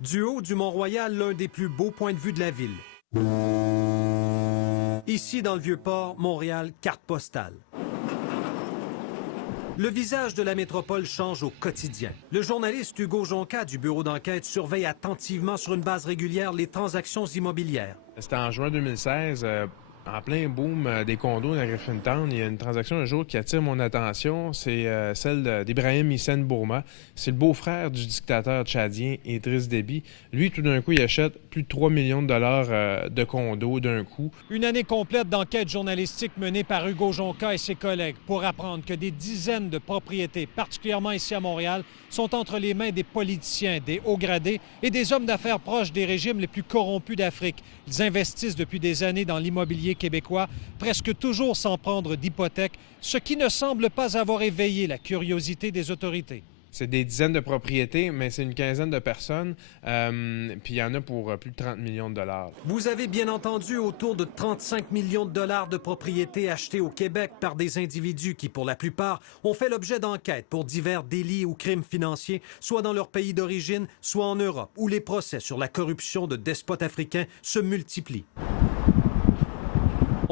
Du haut du Mont-Royal, l'un des plus beaux points de vue de la ville. Ici, dans le Vieux-Port, Montréal, carte postale. Le visage de la métropole change au quotidien. Le journaliste Hugo Jonca du bureau d'enquête surveille attentivement sur une base régulière les transactions immobilières. C'était en juin 2016, en plein boom des condos dans Griffintown. Il y a une transaction un jour qui attire mon attention, c'est celle d'Ibrahim Hissène Bourma. C'est le beau-frère du dictateur tchadien Idriss Déby. Lui, tout d'un coup, il achète plus de 3 millions de dollars de condos d'un coup. Une année complète d'enquête journalistique menée par Hugo Jonca et ses collègues pour apprendre que des dizaines de propriétés, particulièrement ici à Montréal, sont entre les mains des politiciens, des hauts gradés et des hommes d'affaires proches des régimes les plus corrompus d'Afrique. Ils investissent depuis des années dans l'immobilier québécois, presque toujours sans prendre d'hypothèque, ce qui ne semble pas avoir éveillé la curiosité des autorités. C'est des dizaines de propriétés, mais c'est une quinzaine de personnes, puis il y en a pour plus de 30 millions de dollars. Vous avez bien entendu autour de 35 millions de dollars de propriétés achetées au Québec par des individus qui, pour la plupart, ont fait l'objet d'enquêtes pour divers délits ou crimes financiers, soit dans leur pays d'origine, soit en Europe, où les procès sur la corruption de despotes africains se multiplient.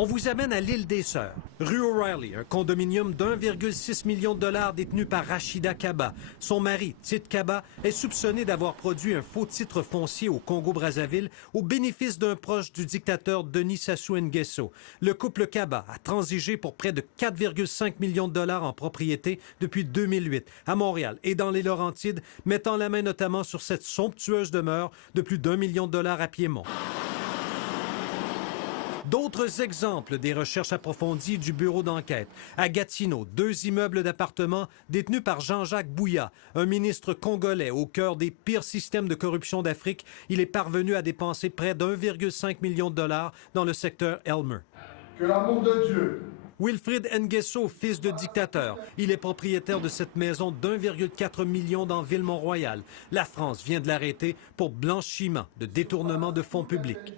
On vous amène à l'île des Sœurs. Rue O'Reilly, un condominium d'1,6 million de dollars détenu par Rachida Kaba. Son mari, Tite Kaba, est soupçonné d'avoir produit un faux titre foncier au Congo-Brazzaville au bénéfice d'un proche du dictateur Denis Sassou Nguesso. Le couple Kaba a transigé pour près de 4,5 millions de dollars en propriété depuis 2008 à Montréal et dans les Laurentides, mettant la main notamment sur cette somptueuse demeure de plus d'1 million de dollars à Piémont. D'autres exemples des recherches approfondies du bureau d'enquête. À Gatineau, 2 immeubles d'appartements détenus par Jean-Jacques Bouya, un ministre congolais au cœur des pires systèmes de corruption d'Afrique. Il est parvenu à dépenser près d'1,5 million de dollars dans le secteur Elmer. Que l'amour de Dieu. Wilfrid Nguesso, fils de dictateur. Il est propriétaire de cette maison d'1,4 million dans Ville-Mont-Royal. La France vient de l'arrêter pour blanchiment de détournement de fonds publics.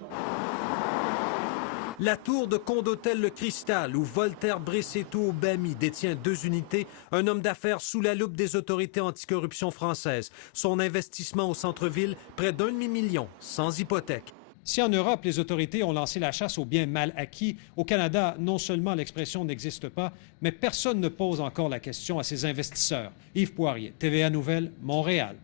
La tour de Condotel Le Cristal, où Voltaire Bressetto Obami détient 2 unités, un homme d'affaires sous la loupe des autorités anticorruption françaises. Son investissement au centre-ville, près d'1 demi-million, sans hypothèque. Si en Europe, les autorités ont lancé la chasse aux biens mal acquis, au Canada, non seulement l'expression n'existe pas, mais personne ne pose encore la question à ces investisseurs. Yves Poirier, TVA Nouvelles, Montréal.